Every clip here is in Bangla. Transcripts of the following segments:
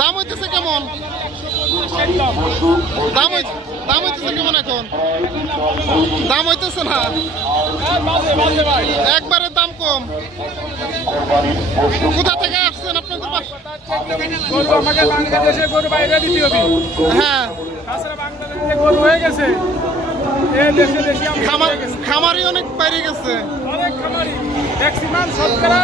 দাম হইতেছে কেমন? দাম হইতেছে কেমন এখন? দাম হইতেছে না, একবারে দাম কম। কোথা থেকে আসছেন আপনাদের পাশে? আমাকে বাংলাদেশে গরু বাইরে দিতে হবে। হ্যাঁ, তাছাড়া বাংলাদেশে গরু হয়ে গেছে, খামারি অনেক বাইরে গেছে। অনেক খামারি ম্যাক্সিমাম শতকরা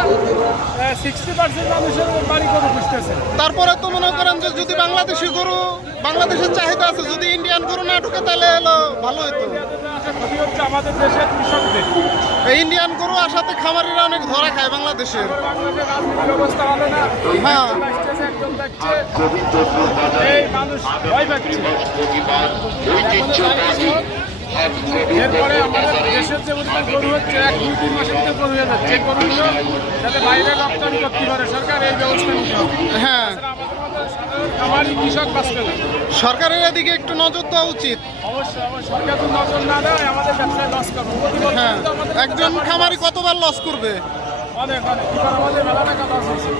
60% মানুষের বাড়ি গরু পুষতেছে। তারপরে তো মনে করেন যে যদি বাংলাদেশি গরু, বাংলাদেশের চাহিদা আছে, যদি ইন্ডিয়ান গরু না ঢুকে তাহলে হলো ভালো হতো। ক্ষতি হচ্ছে আমাদের দেশের কৃষকদের। এই ইন্ডিয়ান গরু আসাতে খামারিরা অনেক ধরা খায় বাংলাদেশের। বাংলাদেশের রাজনীতির অবস্থা ভালো না। হ্যাঁ, একজন দেখছে এই মানুষ ভয় পাচ্ছে। এরপরে আমাদের দেশের যে গরু হচ্ছে 1-2-3 মাসের ভিতরে গরু হয়ে যাচ্ছে, এই গরুগুলো যাতে বাইরে রপ্তানি করতে পারে সরকার এই ব্যবস্থা নিতে হবে। হ্যাঁ, আমাদের মতো সাধারণ খামারি কৃষক বাঁচবে না। সরকারের এদিকে একটু নজর দেওয়া উচিত। অবশ্যই সরকার তো নজর না দেয় আমাদের ব্যবসায় লস করবে। হ্যাঁ, একজন খামারি কতবার লস করবে? অনেক অনেক আমাদের মেলা টাকা লস হয়েছে।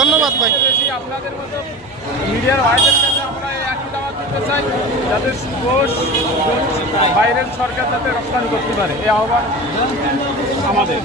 ধন্যবাদ ভাই। বেশি আপনাদের মতো মিডিয়ার ভাইদের কাছে আমরা একই দাওয়াত দিতে চাই, যাদের গোশ বাইরের সরকার যাতে রপ্তানি করতে পারে, এই আহ্বান আমাদের।